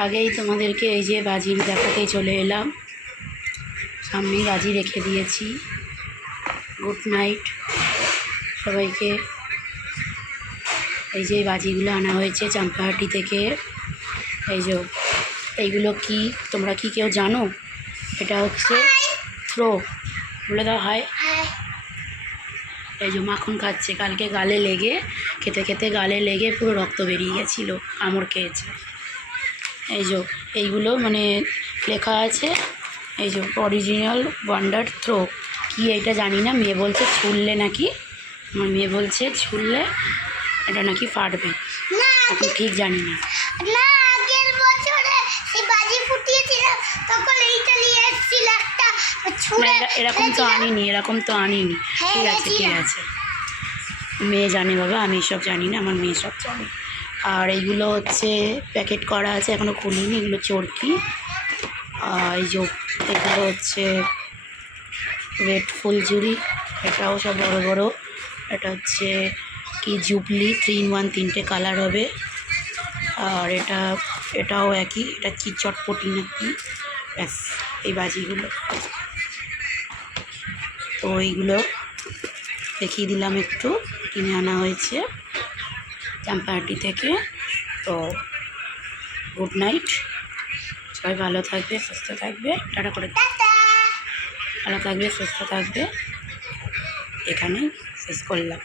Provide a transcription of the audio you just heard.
আগেই তোমাদেরকে এই যে বাজি দেখাতেই চলে এলাম, সামনেই বাজি রেখে দিয়েছি। গুড নাইট সবাইকে। এই যে বাজিগুলো আনা হয়েছে চাম্পাহাটি থেকে। এই যে এইগুলো কি তোমরা কি কেউ জানো? এটা হচ্ছে থ্রো, বলে দাও হাই। এই যে মাখন খাচ্ছে, কালকে গালে লেগে খেতে খেতে গালে লেগে পুরো রক্ত বেরিয়ে গেছিলো, কামড় খেয়েছে। এই যে এইগুলো মানে লেখা আছে, এই যে অরিজিনাল ওয়ান্ডার থ্রো। কি এটা জানি না, মেয়ে বলছে ছুললে নাকি, আমার মেয়ে বলছে ছুললে এটা নাকি ফাটবে, এখন ঠিক জানি না। এরকম তো আনিনি, এরকম তো আনিনি। ঠিক আছে ঠিক আছে, মেয়ে জানে বাবা, আমি এসব জানি না, আমার মেয়ে সব জানে। আর এইগুলো হচ্ছে প্যাকেট করা আছে, এখনও খুলিনি, এগুলো চরকি। আর এই যে এগুলো হচ্ছে রেড ফুলঝুরি, এটাও সব বড় বড়। এটা হচ্ছে কি জুবলি 3 in 1, 3টে কালার হবে। আর এটাও একই, এটা কি চটপটি নাকি, ব্যাস এই বাজিগুলো। তো এইগুলো দেখিয়ে দিলাম, একটু কিনে আনা হয়েছে চাম্পাহাটি থেকে। তো গুড নাইট, সবাই ভালো থাকবে, সুস্থ থাকবে, টাটা করে ভালো থাকবে, সুস্থ থাকবে, এখানেই শেষ করলাম।